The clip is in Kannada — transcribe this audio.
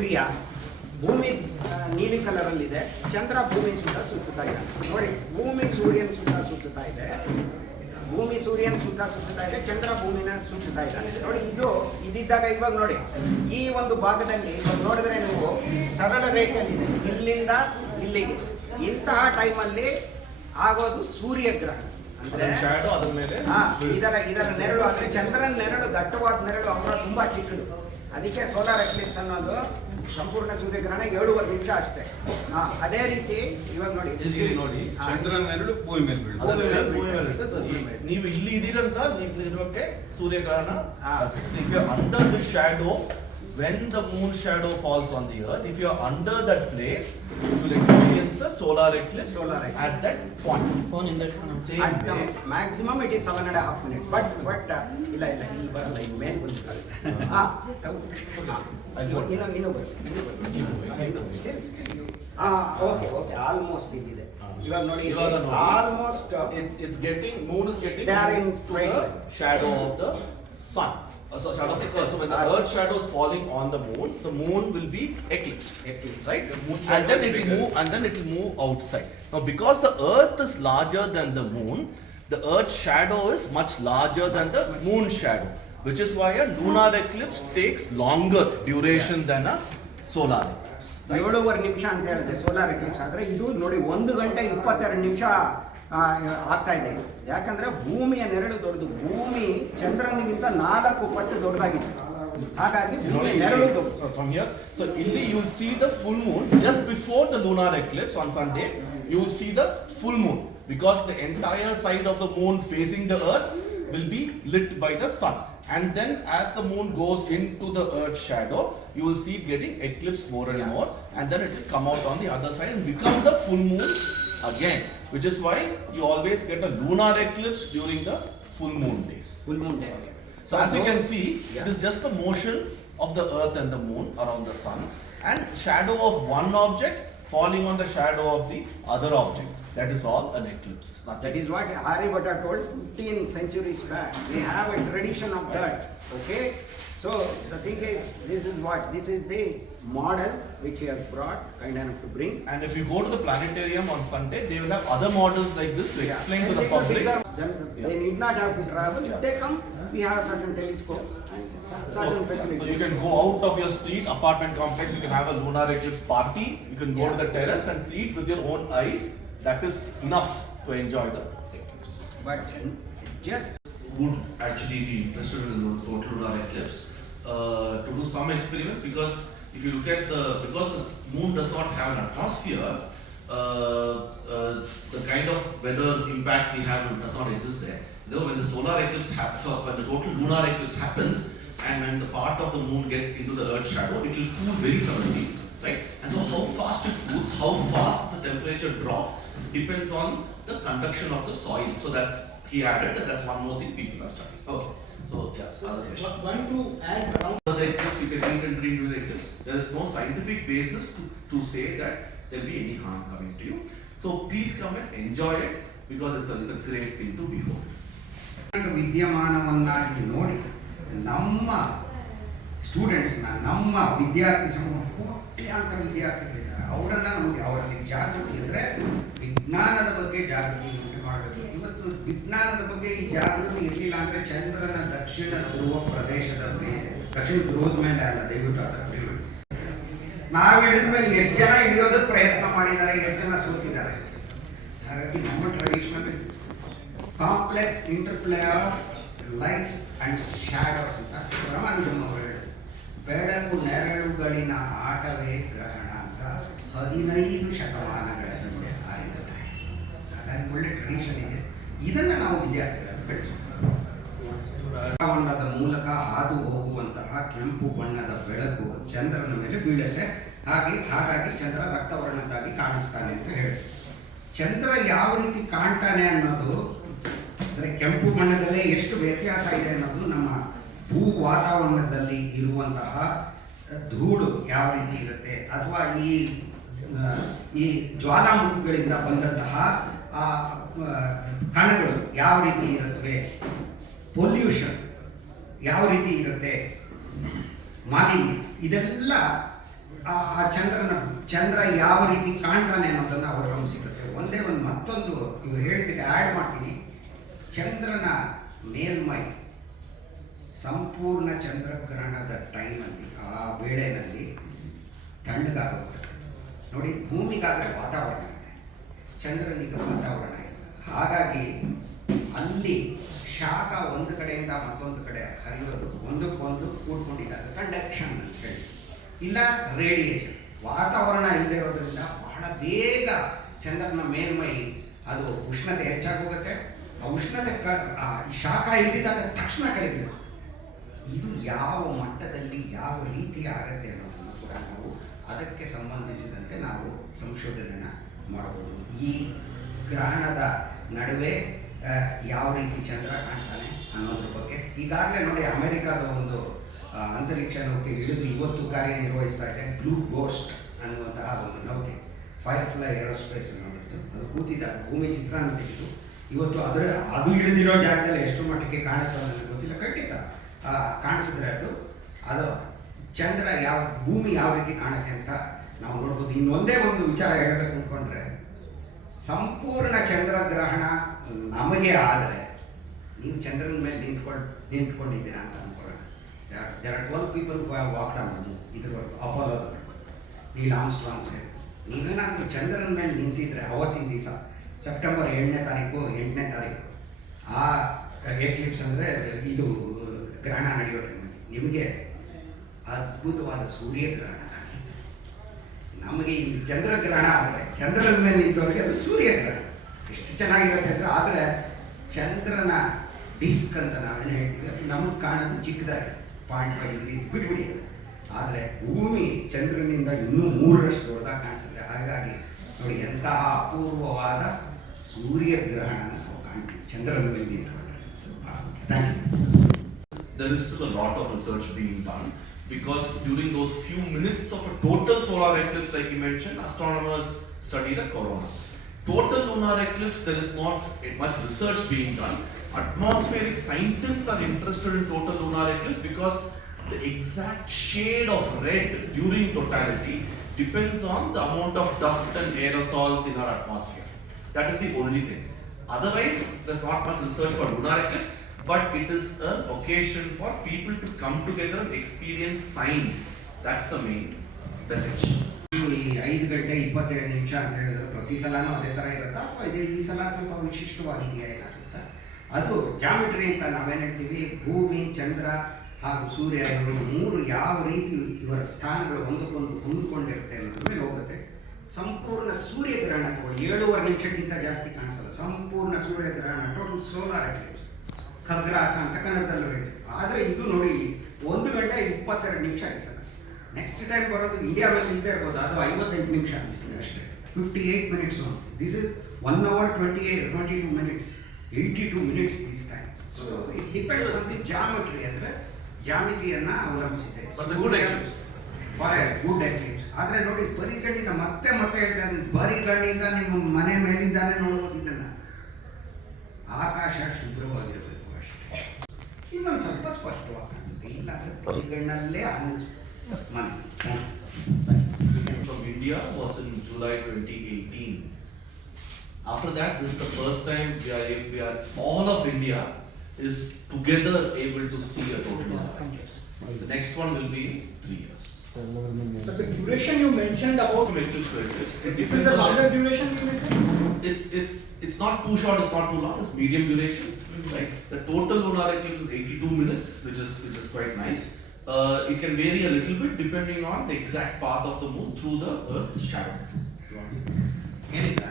ಸೂರ್ಯ ಭೂಮಿ ನೀಲಿ ಕಲರ್ ಅಲ್ಲಿ ಇದೆ, ಚಂದ್ರ ಭೂಮಿ ಸುತ್ತ ಸುತ್ತುತ್ತಾ ಇದೆ. ನೋಡಿ, ಭೂಮಿ ಸೂರ್ಯನ ಸುತ್ತ ಸುತ್ತುತ್ತಾ ಇದೆ, ಭೂಮಿ ಸೂರ್ಯನ ಸುತ್ತ ಸುತ್ತುತ್ತಾ ಇದೆ, ಚಂದ್ರ ಭೂಮಿನ ಸುತ್ತುತ್ತಾ ಇದ್ದಾನೆ. ನೋಡಿ, ಇದಿದ್ದಾಗ ಇವಾಗ ನೋಡಿ ಈ ಒಂದು ಭಾಗದಲ್ಲಿ ನೋಡಿದ್ರೆ ನೀವು ಸರಳ ರೇಖೆಯಲ್ಲಿದೆ, ಇಲ್ಲಿಂದ ಇಲ್ಲಿಗೆ. ಇಂತಹ ಟೈಮಲ್ಲಿ ಆಗೋದು ಸೂರ್ಯಗ್ರಹಣ. ಅಂದ್ರೆ ಇದರ ನೆರಳು, ಅಂದ್ರೆ ಚಂದ್ರನ ನೆರಳು, ದಟ್ಟವಾದ ನೆರಳು ಅವರ ತುಂಬಾ ಚಿಕ್ಕದು. ಅದಕ್ಕೆ ಸೋಲಾರ್ ಎಕ್ಲಿಪ್ಸ್ ಅನ್ನೋದು ಸಂಪೂರ್ಣ ಸೂರ್ಯಗ್ರಹಣ 7.5 ನಿಮಿಷ ಅಷ್ಟೇ. ಅದೇ ರೀತಿ ಇವಾಗ ನೋಡಿ ಚಂದ್ರನ ನೆರಳು ಭೂಮಿ ಮೇಲೆ ಬೀಳುತ್ತೆ. ನೀವು ಇಲ್ಲಿ ಇದೀರಂತ ನೀವು ಇರೋಕ್ಕೆ ಸೂರ್ಯಗ್ರಹಣ. Under the shadow, when the moon shadow falls on the earth, if you are under that place, you will experience a solar eclipse at that point. Same way. Maximum it is 7.5 minutes. But ಇಲ್ಲ ಇಲ್ಲಿ ಬರಲ್ಲ, ಇದು ಮೇಲೆ ಬಂದಿದ್ದಾರೆ. ಓಕೆ ಆಲ್ಮೋಸ್ಟ್ ಇಲ್ಲಿದೆ. ಇವಾಗ ನೋಡಿ almost moon is getting to the shadow of the sun. So when the earth shadow is falling on the moon will be eclipsed, right? And then it will move outside. Now because the earth is larger than the moon, the earth shadow is much larger than the moon shadow, which is why a lunar eclipse takes longer duration than a solar eclipse. 7.5 ನಿಮಿಷ ಅಂತ ಹೇಳಿದೆ ಸೋಲಾರ್ ಎಕ್ಲಿಪ್ಸ್ ಆದ್ರೆ, ಇದು ನೋಡಿ 1 ಗಂಟೆ 22 ನಿಮಿಷ ಆಗ್ತಾ ಇದೆ. ಯಾಕಂದ್ರೆ ಭೂಮಿಯ ನೆರಳು ದೊಡ್ಡದು, ಭೂಮಿ ಚಂದ್ರನಿಗಿಂತ 4 ಪಟ್ಟು ದೊಡ್ಡದಾಗಿದೆ. ಹಾಗಾಗಿ ನೆರಳು ದೊಡ್ಡದು. From here, so ಇಲ್ಲಿ you will see the full moon just before the lunar eclipse on Sunday. You will see the full moon because the entire side of the moon facing the earth will be lit by the sun. And then as the moon goes into the earth's shadow, you will see it getting eclipsed more and more, and then it will come out on the other side and become the full moon again, which is why you always get a lunar eclipse during the full moon days. So as you can see, it is just the motion of the earth and the moon around the sun, and shadow of one object falling on the shadow of the other object. That is all an eclipse. That is what Aryabhatta told 15 centuries back. We have a tradition of that. Okay? So the thing is, this is the model which he has brought, kind enough to bring. And if you go to the planetarium on Sunday, they will have other models like this to explain to the public. They need not have to travel. If they come, we have certain telescopes and certain facilities. So you can go out of your street, apartment complex, you can have a lunar eclipse party. You can go to the terrace and see it with your own eyes. That is enough to enjoy the eclipse. But just would actually be interested in the total lunar eclipse to do some experiments, because if you look at because the moon does not have an atmosphere, the kind of weather impacts we have does not exist there. Though when the solar eclipse happens, when the total lunar eclipse happens, and when the part of the moon gets into the earth's shadow, it will cool very suddenly, right? And so how fast it cools, how fast the temperature drop, depends on the conduction of the soil. So he added that's one more thing people are studying. Okay. So other question. One to add around the eclipse, you can eat and drink during the eclipse. There is no scientific basis to say that there will be any harm coming to you. So please come and enjoy it, because it's a great thing to behold. ವಿದ್ಯಮಾನವನ್ನಾಗಿ ನೋಡಿ ನಮ್ಮ ಸ್ಟೂಡೆಂಟ್ಸ್ನ, ನಮ್ಮ ವಿದ್ಯಾರ್ಥಿ ಕೋಟ್ಯಾಂತರ ವಿದ್ಯಾರ್ಥಿಗಳಿದ್ದಾರೆ, ಅವರನ್ನು ನೋಡಿ ಅವರಲ್ಲಿ ಜಾಗೃತಿ ಅಂದರೆ ವಿಜ್ಞಾನದ ಬಗ್ಗೆ ಜಾಗೃತಿ ಉಂಟು ಮಾಡಬೇಕು. ಇವತ್ತು ವಿಜ್ಞಾನದ ಬಗ್ಗೆ ಈ ಜಾಗೃತಿ ಇರಲಿಲ್ಲ ಅಂದರೆ ಚಂದ್ರನ ದಕ್ಷಿಣ ಧ್ರುವ ಪ್ರದೇಶದ ಮೇಲೆ, ದಕ್ಷಿಣ ಧ್ರುವದ ಮೇಲೆ ಅಲ್ಲ, ದಯವಿಟ್ಟು ಆ ಥರ ಬಿಡಬೇಕು. ನಾವು ಹಿಡಿದ ಮೇಲೆ ಎಷ್ಟು ಜನ ಹಿಡಿಯೋದಕ್ಕೆ ಪ್ರಯತ್ನ ಮಾಡಿದ್ದಾರೆ, ಎಷ್ಟು ಜನ ಸೋತಿದ್ದಾರೆ. ಹಾಗಾಗಿ ನಮ್ಮ traditional complex interplay of lights and shadows ಅಂತ ರಾಮಾನುಜಮ್ ಅವರು ಹೇಳಿದರು. ಬೆಳಕು ನೆರಳುಗಳಿನ ಆಟವೇ ಗ್ರಹಣ ಅಂತ 15 ಶತಮಾನಗಳ ಹಿಂದೆ ಆರಿದ್ದಾರೆ. ಹಾಗಾಗಿ ಒಳ್ಳೆ ಟ್ರೆಡಿಷನ್ ಇದೆ, ಇದನ್ನು ನಾವು ವಿದ್ಯಾರ್ಥಿಗಳನ್ನು ಬೆಳೆಸೋಣ. ಬಣ್ಣದ ಮೂಲಕ ಹಾದು ಹೋಗುವಂತಹ ಕೆಂಪು ಬಣ್ಣದ ಬೆಳಕು ಚಂದ್ರನ ಮೇಲೆ ಬೀಳುತ್ತೆ. ಹಾಗಾಗಿ ಚಂದ್ರ ರಕ್ತವರ್ಣದ್ದಾಗಿ ಕಾಣಿಸ್ತಾನೆ ಅಂತ ಹೇಳಿ, ಚಂದ್ರ ಯಾವ ರೀತಿ ಕಾಣ್ತಾನೆ ಅನ್ನೋದು, ಅಂದರೆ ಕೆಂಪು ಬಣ್ಣದಲ್ಲೇ ಎಷ್ಟು ವ್ಯತ್ಯಾಸ ಇದೆ ಅನ್ನೋದು, ನಮ್ಮ ಭೂ ವಾತಾವರಣದಲ್ಲಿ ಇರುವಂತಹ ಧೂಳು ಯಾವ ರೀತಿ ಇರುತ್ತೆ, ಅಥವಾ ಈ ಜ್ವಾಲಾಮುಖಿಗಳಿಂದ ಬಂದಂತಹ ಕಣಗಳು ಯಾವ ರೀತಿ ಇರುತ್ತವೆ, ಪೊಲ್ಯೂಷನ್ ಯಾವ ರೀತಿ ಇರುತ್ತೆ, ಮಾಲಿನ್ಯ, ಇದೆಲ್ಲ ಆ ಚಂದ್ರ ಯಾವ ರೀತಿ ಕಾಣ್ತಾನೆ ಅನ್ನೋದನ್ನು ಅವಲಂಬಿಸಿರುತ್ತೆ. ಒಂದೇ ಒಂದು ಮತ್ತೊಂದು ಇವ್ರು ಹೇಳಿದ್ದಕ್ಕೆ ಆ್ಯಡ್ ಮಾಡ್ತೀನಿ. ಚಂದ್ರನ ಮೇಲ್ಮೈ ಸಂಪೂರ್ಣ ಚಂದ್ರಗ್ರಹಣದ ಟೈಮಲ್ಲಿ ಆ ವೇಳೆಯಲ್ಲಿ ತಣ್ಣಗಾಗುತ್ತೆ. ನೋಡಿ, ಭೂಮಿಗಾದರೆ ವಾತಾವರಣ ಇದೆ, ಚಂದ್ರನಿಗೆ ವಾತಾವರಣ ಇಲ್ಲ. ಹಾಗಾಗಿ ಅಲ್ಲಿ ಶಾಖ ಒಂದು ಕಡೆಯಿಂದ ಮತ್ತೊಂದು ಕಡೆ ಹರಿಯೋದು, ಒಂದಕ್ಕೊಂದು ಕೂಡ್ಕೊಂಡಿದ್ದಾಗ ಕಂಡಕ್ಷನ್ ಅಂತ ಹೇಳಿ, ಇಲ್ಲ ರೇಡಿಯೇಷನ್. ವಾತಾವರಣ ಇಲ್ಲದೆ ಇರೋದ್ರಿಂದ ಬಹಳ ಬೇಗ ಚಂದ್ರನ ಮೇಲ್ಮೈ ಅದು ಉಷ್ಣತೆ ಹೆಚ್ಚಾಗೋಗುತ್ತೆ. ಆ ಉಷ್ಣತೆ ಶಾಖ ಇಲ್ಲಿದ್ದಾಗ ತಕ್ಷಣ ಕಡಿಮೆ. ಇದು ಯಾವ ಮಟ್ಟದಲ್ಲಿ ಯಾವ ರೀತಿ ಆಗತ್ತೆ ಅನ್ನೋದನ್ನು ಕೂಡ ನಾವು ಅದಕ್ಕೆ ಸಂಬಂಧಿಸಿದಂತೆ ನಾವು ಸಂಶೋಧನೆಯನ್ನು ಮಾಡ್ಬೋದು. ಈ ಗ್ರಹಣದ ನಡುವೆ ಯಾವ ರೀತಿ ಚಂದ್ರ ಕಾಣ್ತಾನೆ ಅನ್ನೋದ್ರ ಬಗ್ಗೆ ಈಗಾಗಲೇ ನೋಡಿ, ಅಮೆರಿಕಾದ ಒಂದು ಅಂತರಿಕ್ಷ ನೌಕೆ ಇಳಿದು ಇವತ್ತು ಕಾರ್ಯನಿರ್ವಹಿಸ್ತಾ ಇದೆ. ಬ್ಲೂ ಗೋಸ್ಟ್ ಅನ್ನುವಂತಹ ಒಂದು ನೌಕೆ, ಫೈರ್ಫ್ಲೈ ಏರೋಸ್ಪೇಸ್ ಅನ್ನೋದು. ಅದು ಕೂತಿದ್ದ ಭೂಮಿ ಚಿತ್ರಾನ್ನ ತೆಗೆದು ಇವತ್ತು ಅದು ಇಳಿದಿರೋ ಜಾಗದಲ್ಲಿ ಎಷ್ಟು ಮಟ್ಟಿಗೆ ಕಾಣುತ್ತೋ ನನಗೆ ಗೊತ್ತಿಲ್ಲ. ಖಂಡಿತ ಕಾಣಿಸಿದ್ರೆ ಅದು ಚಂದ್ರ ಭೂಮಿ ಯಾವ ರೀತಿ ಕಾಣುತ್ತೆ ಅಂತ ನಾವು ನೋಡ್ಬೋದು. ಇನ್ನೊಂದೇ ಒಂದು ವಿಚಾರ ಹೇಳಬೇಕು ಅಂದ್ಕೊಂಡ್ರೆ, ಸಂಪೂರ್ಣ ಚಂದ್ರಗ್ರಹಣ ನಮಗೆ ಆದರೆ ನೀವು ಚಂದ್ರನ ಮೇಲೆ ನಿಂತ್ಕೊಂಡಿದ್ದೀರಾ ಅಂತ ಅಂದ್ಕೊಳ್ಳೋಣ. there are 12 people who have walked on the moon. ಇದುವರೆಗೂ ಅಪೋಲೋದವರೆಗೂ, ನೀಲ್ ಆರ್ಮ್ಸ್ಟ್ರಾಂಗ್ ಸೇರಿ ನೀವೇನಾದರೂ ಚಂದ್ರನ ಮೇಲೆ ನಿಂತಿದ್ರೆ ಅವತ್ತಿನ ದಿವಸ ಸೆಪ್ಟೆಂಬರ್ 7ನೇ ತಾರೀಕು ಆ ಎಕ್ಲಿಪ್ಸ್ ಅಂದರೆ ಇದು ಗ್ರಹಣ ನಡೆಯೋ ಟೈಮಲ್ಲಿ ನಿಮಗೆ ಅದ್ಭುತವಾದ ಸೂರ್ಯಗ್ರಹಣ ಕಾಣಿಸುತ್ತೆ. ನಮಗೆ ಇಲ್ಲಿ ಚಂದ್ರಗ್ರಹಣ ಆದರೆ ಚಂದ್ರನ ಮೇಲೆ ನಿಂತವರಿಗೆ ಅದು ಸೂರ್ಯಗ್ರಹಣ ಎಷ್ಟು ಚೆನ್ನಾಗಿರುತ್ತೆ ಅಂದರೆ, ಆದರೆ ಚಂದ್ರನ ಡಿಸ್ಕ್ ಅಂತ ನಾವೇನು ಹೇಳ್ತೀವಿ, ಅದು ನಮಗೆ ಕಾಣೋದು ಚಿಕ್ಕದಾಗಿ 0.5 ಡಿಗ್ರಿ ಬಿಟ್ಬಿಡಿ ಅದು. ಆದರೆ ಭೂಮಿ ಚಂದ್ರನಿಂದ ಇನ್ನೂ 3ರಷ್ಟು ದೊಡ್ಡದಾಗಿ ಕಾಣಿಸುತ್ತೆ. ಹಾಗಾಗಿ ನೋಡಿ, ಎಂತಹ ಅಪೂರ್ವವಾದ ಸೂರ್ಯಗ್ರಹಣ ನಾವು ಕಾಣ್ತೀವಿ ಚಂದ್ರನ ಮೇಲೆ ನಿಂತ್ಕೊಂಡ್ರೆ. Thank you. There is still a lot of research being done, because during those few minutes of a total solar eclipse, like you mentioned, astronomers study the corona. Total lunar eclipse, there is not much research being done. Atmospheric scientists are interested in total lunar eclipse because the exact shade of red during totality depends on the amount of dust and aerosols in our atmosphere. That is the only thing. Otherwise, there's not much research for lunar eclipse, but it is an occasion for people to come together and experience science. That's the main message. ಈ 5:27 ಅಂತ ಹೇಳಿದ್ರೆ ಪ್ರತಿ ಸಲನೂ ಅದೇ ಥರ ಇರುತ್ತಾ, ಅಥವಾ ಈ ಸಲ ಸ್ವಲ್ಪ ವಿಶಿಷ್ಟವಾಗಿದೆಯಾ ಏನಾಗುತ್ತೆ? ಅದು ಜಾಮಿಟ್ರಿ ಅಂತ ನಾವೇನು ಹೇಳ್ತೀವಿ. ಭೂಮಿ, ಚಂದ್ರ ಹಾಗೂ ಸೂರ್ಯ ಇವರು 3 ಯಾವ ರೀತಿ ಇವರ ಸ್ಥಾನಗಳು ಒಂದಕ್ಕೊಂದು ಹೊಂದಿಕೊಂಡಿರುತ್ತೆ ಅನ್ನೋದ್ರ ಮೇಲೆ ಹೋಗುತ್ತೆ. ಸಂಪೂರ್ಣ ಸೂರ್ಯಗ್ರಹಣ 7.5 ನಿಮಿಷಕ್ಕಿಂತ ಜಾಸ್ತಿ ಕಾಣಿಸಲ್ಲ. ಸಂಪೂರ್ಣ ಸೂರ್ಯಗ್ರಹಣ, ಟೋಟಲ್ ಸೋಲಾರ್ ಎಕ್ಲಿಪ್ಸ್, ಖಗ್ರಾಸ ಅಂತ ಕನ್ನಡದಲ್ಲೂ ಹೇಳ್ತೀವಿ. ಆದರೆ ಇದು ನೋಡಿ 1:22 ಈ ಸಲ. ನೆಕ್ಸ್ಟ್ ಟೈಮ್ ಬರೋದು ಇಂಡಿಯಾ ಮೇಲೆ ಇಲ್ಲದೆ ಇರ್ಬೋದು, ಅದು 58 ನಿಮಿಷ ಅನಿಸ್ತದೆ ಅಷ್ಟೇ. 58 minutes. This is 1 hour 22 minutes, 82 minutes this time. So it depends on the geometry, ಅಂದರೆ ಜಾಮಿತಿಯನ್ನು ಅವಲಂಬಿಸಿದೆ. But the good eclipse. For A good Eclipse. ಆದರೆ ನೋಡಿ, ಬರಿಗಣ್ಣಿಂದ ಮತ್ತೆ ಹೇಳ್ತಾ ಇದ್ದೀನಿ, ಬರಿಗಣ್ಣಿಂದ ನಿಮ್ಮ ಮನೆ ಮೇಲಿಂದಾನೇ ನೋಡ್ಬೋದು ಇದನ್ನು. ಆಕಾಶ ಶುಭ್ರವಾಗಿರಬೇಕು ಅಷ್ಟೇ. ಇನ್ನೊಂದು ಸ್ವಲ್ಪ ಸ್ಪಷ್ಟವಾಗಿ ಕಾಣಿಸುತ್ತೆ, ಇಲ್ಲಾಂದರೆ ಬರಿಗಣ್ಣಲ್ಲೇ ಅನ್ನಿಸ್ಬೇಕು ಮನೆ. From India was in July 2018. After that, this is the first time we are all of India is together able to see a total lunar eclipse. The next one will be 3 years. But the duration you mentioned about From eclipse to eclipse, it this is depends the on longer duration you may say? it's not too short, it's not too long, it's medium duration. Right? The total lunar eclipse is 82 minutes, which is quite nice. It can vary a little bit depending on the exact path of the moon through the Earth's shadow. ಏನಿಲ್ಲ